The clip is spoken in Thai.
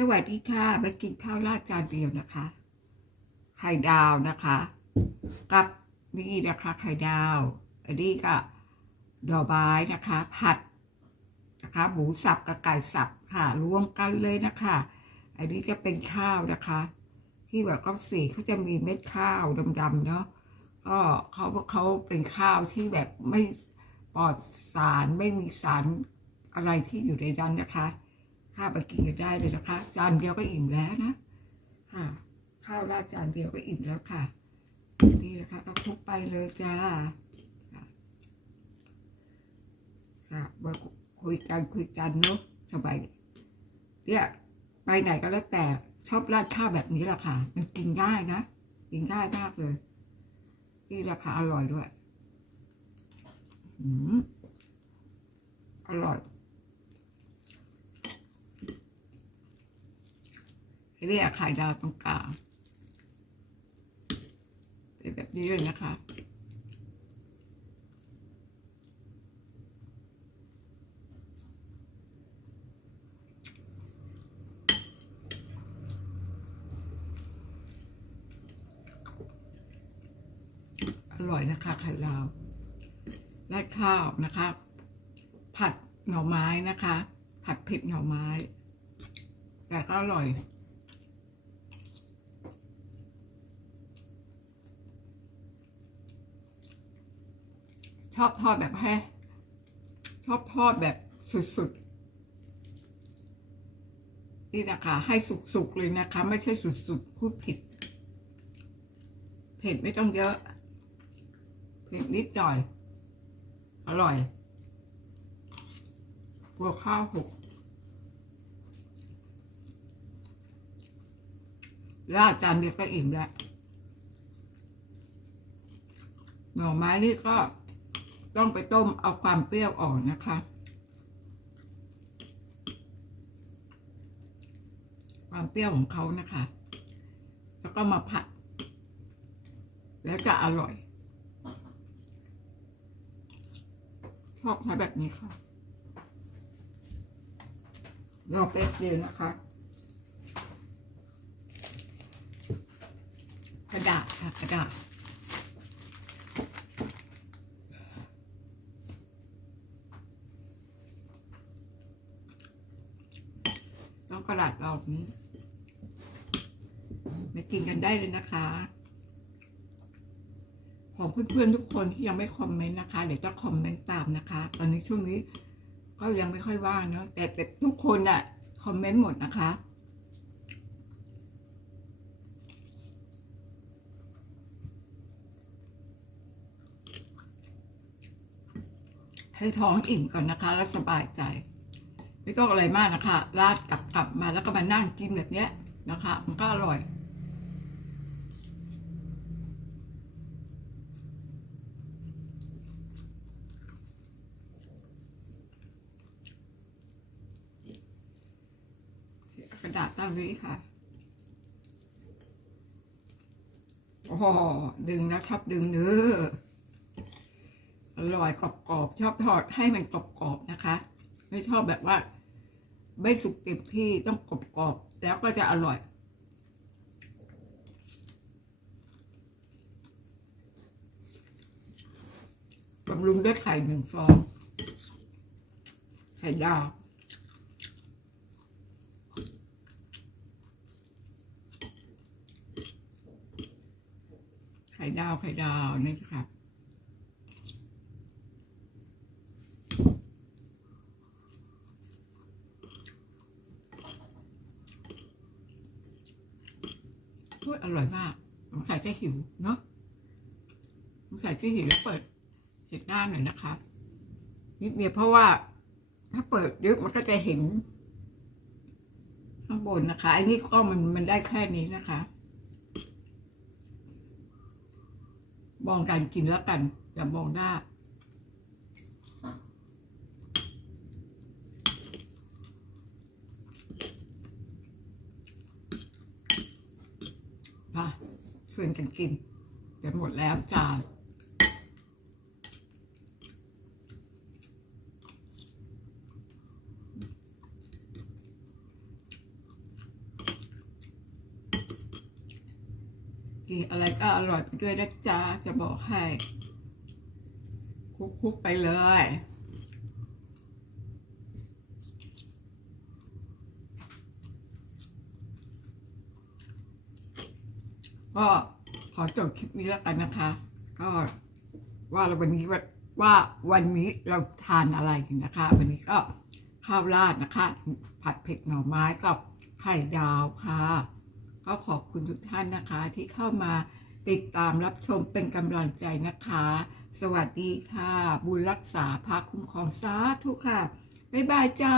สวัสดีค่ะมากินข้าวราดจานเดียวนะคะ ไข่ดาวนะคะ กับนี่นะคะไข่ดาว อันนี้ก็ดอกไม้นะคะ ผัดนะคะ หมูสับกับไก่สับค่ะ รวมกันเลยนะคะ อันนี้จะเป็นข้าวนะคะ ที่แบบก็สีเขาจะมีเม็ดข้าวดำๆเนาะก็เขาเขาเป็นข้าวที่แบบไม่ปลอดสารไม่มีสารอะไรที่อยู่ในนั้นนะคะ ข้าวไปกินกันได้เลยนะคะ จานเดียวก็อิ่มแล้วนะค่ะข้าวราดจานเดียวก็อิ่มแล้วค่ะ นี่นะคะก็คลุกไปเลยจ้าค่ะค่ะมาคุยกันคุยกันเนาะสบายเนี่ยไปไหนก็แล้วแต่ชอบราดข้าวแบบนี้แหละค่ะ มันกินง่ายนะกินง่ายมากเลย นี่ราคาอร่อยด้วย อืมอร่อย เรียกไข่ดาวตรงกลางเป็นแบบนี้เลยนะคะอร่อยนะคะไข่ดาวราดข้าวนะคะ ผัดหน่อไม้นะคะ ผัดเผ็ดหน่อไม้ แต่ก็อร่อย ชอบทอดแบบให้ชอบทอดแบบสุดๆ นี่นะคะ ให้สุกๆเลยนะคะ ไม่ใช่สุดๆพูดผิด เผ็ดไม่ต้องเยอะ เผ็ดนิดหน่อย อร่อยกลัวข้าวหกราจานเดียวก็อิ่มแล้ว หน่อไม้นี่ก็ ต้องไปต้มเอาความเปรี้ยวออกนะคะ ความเปรี้ยวของเขานะคะ แล้วก็มาผัด แล้วจะอร่อยชอบใช้แบบนี้ค่ะรอแป๊บเดียวนะคะ กระดาษค่ะกระดาษ ต้องกระดาษรอบนี้มากินกันได้เลยนะคะ ของเพื่อนๆทุกคนที่ยังไม่คอมเมนต์นะคะเดี๋ยวจะคอมเมนต์ตามนะคะ ตอนนี้ช่วงนี้ ก็ยังไม่ค่อยว่างเนาะแต่แต่ทุกคนอะคอมเมนต์หมดนะคะให้ท้องอิ่มก่อนนะคะ แล้วสบายใจ ไม่ต้องอะไรมากนะคะราดกลับกลับมาแล้วก็มานั่งกินแบบเนี้ยนะคะ มันก็อร่อย กระดาษตั้งนี้ค่ะโอ้ดึงนะชอบดึงเนื้ออร่อยกรอบๆชอบทอดให้มันกรอบๆนะคะ ไม่ชอบแบบว่า ไม่สุกเต็มที่ต้องกรอบๆแล้วก็จะอร่อย บำรุงด้วยไข่หนึ่งฟอง ไข่ดาวไข่ดาวไข่ดาวนี่ค่ะพู ดอร่อยมากสงสัยจะหิวเนาะสงสัยจะหิวแล้วเปิดเห็ดด้านหน่อยนะคะนิดเดียวเพราะว่า ถ้าเปิดเยอะมันก็จะเห็นข้างบนนะคะไอ้นี่ก็มันมันได้แค่นี้นะคะมองการกินแล้วกันอย่ามองหน้า ชวนกันกินแต่หมดแล้วจานกินอะไรก็อร่อยด้วยนะจ๊ะจะบอกให้ คุกๆไปเลย ก็ขอจบคลิปนี้แล้วกันนะคะ ก็ว่าเราวันนี้ว่าว่าวันนี้เราทานอะไรกันนะคะ วันนี้ก็ข้าวราดนะคะ ผัดเผ็ดหน่อไม้กับไข่ดาวค่ะ ก็ขอบคุณทุกท่านนะคะ ที่เข้ามาติดตามรับชมเป็นกำลังใจนะคะ สวัสดีค่ะ บุญรักษาพาคุ้มครองสาธุค่ะ บ๊ายบายจ้า